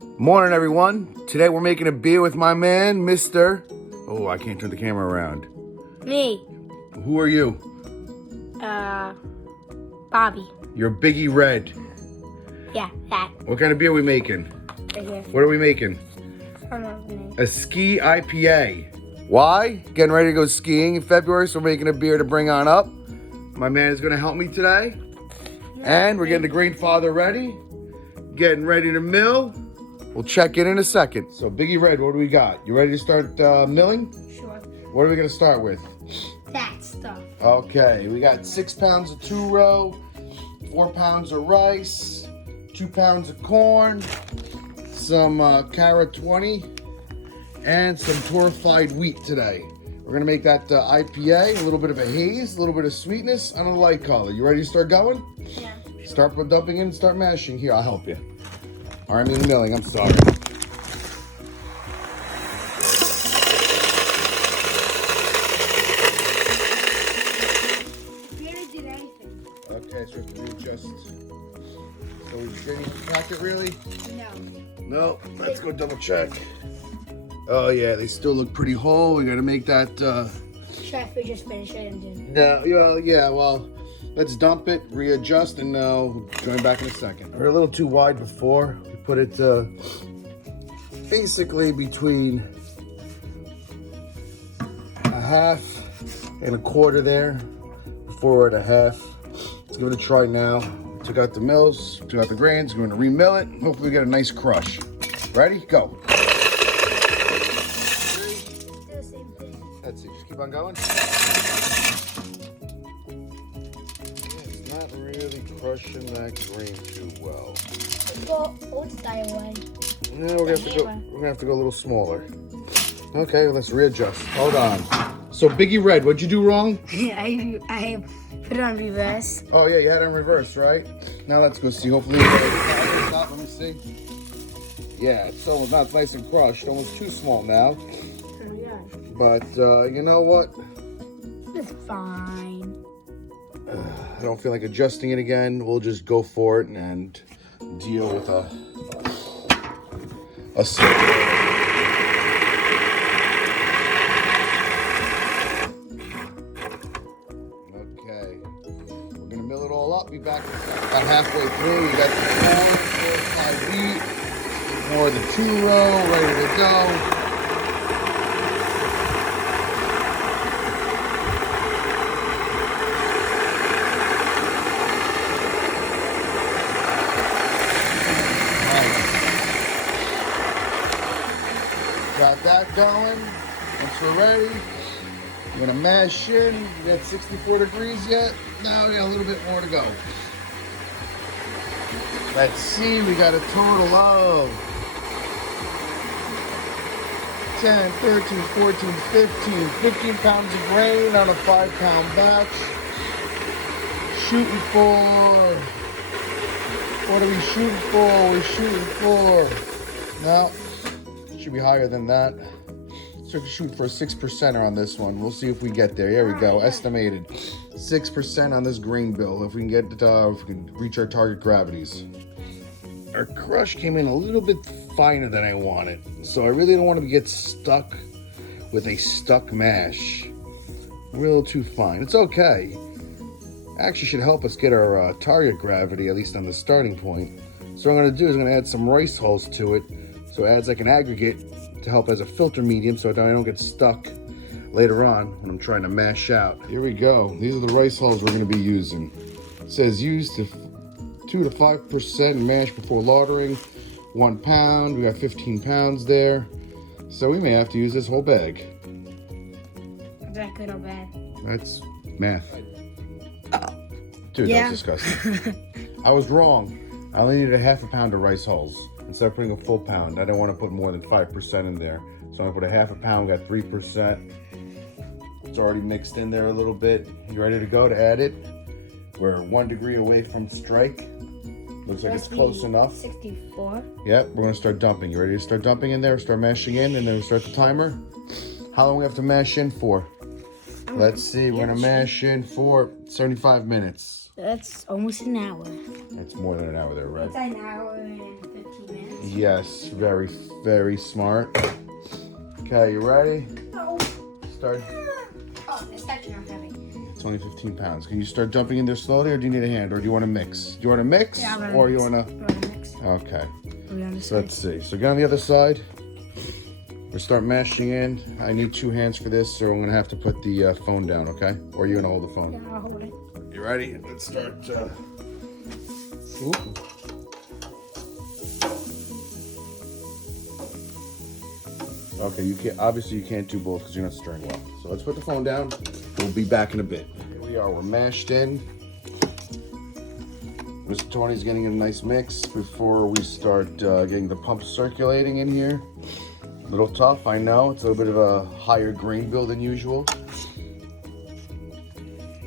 Morning, everyone. Today we're making a beer with my man, Mr. Oh, I can't turn the camera around. Me. Who are you? Bobby. You're Biggie Red. Yeah, that. What kind of beer are we making? Right here. What are we making? I don't know the name. A ski IPA. Why? Getting ready to go skiing in February, so we're making a beer to bring on up. My man is going to help me today. And we're getting the grandfather ready. Getting ready to mill. We'll check in a second. So, Biggie Red, what do we got? You ready to start milling? Sure. What are we going to start with? That stuff. Okay, we got 6 pounds of 2-row, 4 pounds of rice, 2 pounds of corn, some carrot 20, and some torrefied wheat today. We're gonna make that IPA, a little bit of a haze, a little bit of sweetness, and a light color. You ready to start going? Yeah. Start dumping in, start mashing. Here, I'll help you. Or I mean milling, I'm sorry. Okay, so we have to readjust. So we didn't crack it really? No. No, let's go double check. Oh yeah, they still look pretty whole. We gotta make that, Chef, we just finished it and then. No, well, let's dump it, readjust, and we'll join back in a second. We're a little too wide before. We put it basically between a half and a quarter there. Before we're at a half. Let's give it a try now. Took out the mills, took out the grains. We're gonna remill it. Hopefully we get a nice crush. Ready? Go. Do the same thing. Let's see, just keep on going. Yeah, it's not really crushing that grain too well. Let's go old style one. Yeah, we're gonna have to go a little smaller. Okay, let's readjust. Hold on. So Biggie Red, what'd you do wrong? I put it on reverse. Oh yeah, you had it in reverse, right? Now let's go see. Hopefully, let me see. Yeah, it's almost not nice and crushed. Almost too small now. Oh yeah. But you know what? It's fine. I don't feel like adjusting it again. We'll just go for it and deal with a Okay, we're gonna mill it all up. Be back about halfway through. You got the corn, 4 wheat, more of the 2-row, ready to go. Got that going. Once we're ready, we're gonna mash in. We got 64 degrees yet. Now we got a little bit more to go. Let's see, we got a total of 10, 13, 14, 15 pounds of grain on a 5-pound batch. Shooting for, what are we shooting for? We're shooting for, no. Should be higher than that. So we're shooting for a 6%er on this one. We'll see if we get there. Here we go. Estimated 6% on this grain bill. If we can get if we can reach our target gravities. Our crush came in a little bit finer than I wanted, so I really don't want to get stuck with a stuck mash. A little too fine. It's okay. Actually, should help us get our target gravity, at least on the starting point. So what I'm going to do is I'm going to add some rice hulls to it. So it adds like an aggregate to help as a filter medium so that I don't get stuck later on when I'm trying to mash out. Here we go. These are the rice hulls we're going to be using. It says use to 2 to 5% mash before lautering. 1 pound. We got 15 pounds there. So we may have to use this whole bag. Is that good or bad? That's math. Dude, Yeah. That was disgusting. I was wrong. I only needed a half a pound of rice hulls. Instead of putting a full pound, I don't want to put more than 5% in there. So I'm gonna put a half a pound, got 3%. It's already mixed in there a little bit. You ready to go to add it? We're 1 degree away from strike. Looks like it's close enough. 64. Yep, we're gonna start dumping. You ready to start dumping in there? Start mashing in, and then we start the timer. How long we have to mash in for? Let's see, we're gonna mash in for 75 minutes. That's almost an hour. That's more than an hour there, right? It's an hour and 15 minutes. Yes, very, very smart. Okay, you ready? No. Start. Oh, it's actually not heavy. It's only 15 pounds. Can you start dumping in there slowly, or do you need a hand, or do you want to mix? Do you want to mix, Yeah, I'm or gonna you mix. want to? Mix. Okay. We're on the So let's see. So get on the other side. We'll start mashing in. I need 2 hands for this, so I'm gonna have to put the phone down, okay? Or are you gonna hold the phone? Yeah, I'll hold it. You ready? Let's start. Ooh. Okay, you can't. Obviously, you can't do both because you're not stirring well. So let's put the phone down. We'll be back in a bit. Here we are. We're mashed in. Mr. Tony's getting a nice mix before we start getting the pump circulating in here. A little tough, I know. It's a little bit of a higher grain bill than usual.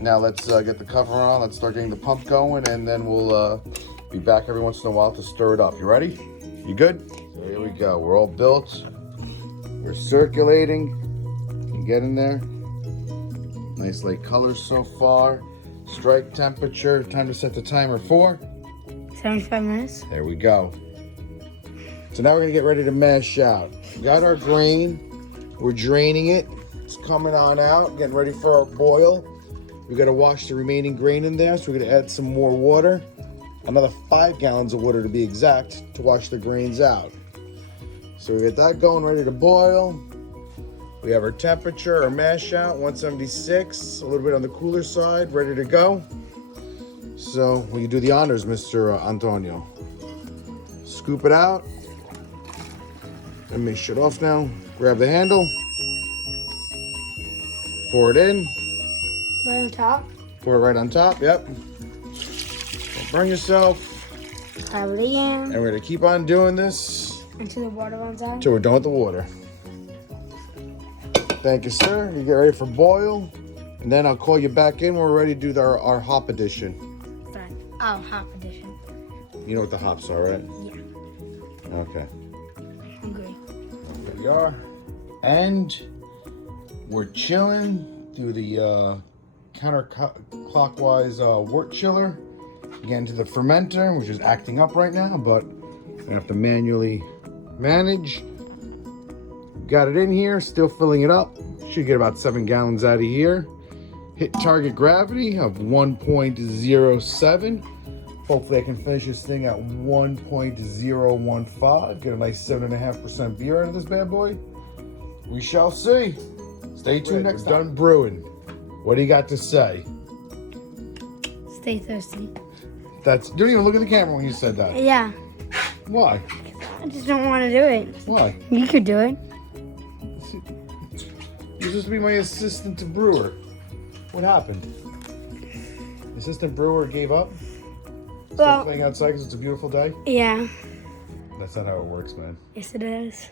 Now let's get the cover on. Let's start getting the pump going, and then we'll be back every once in a while to stir it up. You ready? You good? So here we go. We're all built. We're circulating. You get in there. Nice light colors so far. Strike temperature. Time to set the timer for 75 minutes. There we go. So now we're gonna get ready to mash out. We got our grain. We're draining it. It's coming on out. Getting ready for our boil. We gotta wash the remaining grain in there. So we're gonna add some more water. Another 5 gallons of water to be exact to wash the grains out. So we get that going, ready to boil. We have our temperature, our mash out, 176, a little bit on the cooler side, ready to go. So will you do the honors, Mr. Antonio? Scoop it out. Let me shut off now. Grab the handle. Pour it in. Right on top. Pour it right on top, yep. Don't burn yourself. Cover it again. And we're gonna keep on doing this Until the water runs out. until we're done with the water. Thank you, sir. You get ready for boil. And then I'll call you back in when we're ready to do our hop edition. Fine. Oh, hop edition. You know what the hops are, right? Yeah. Okay. Hungry. Here we are. And we're chilling through the counterclockwise wort chiller. Getting to the fermenter, which is acting up right now, but I have to manually manage. Got it in here, still filling it up. Should get about 7 gallons out of here. Hit target gravity of 1.07. Hopefully I can finish this thing at 1.015. Get a nice 7.5% beer out of this bad boy. We shall see. Stay tuned next time. Done brewing. What do you got to say? Stay thirsty. You don't even look at the camera when you said that. Yeah. Why? I just don't want to do it. Why? You could do it. You're supposed to be my assistant to brewer. What happened? Assistant brewer gave up? Still Well, playing outside because it's a beautiful day? yeah. That's not how it works, man. Yes, it is.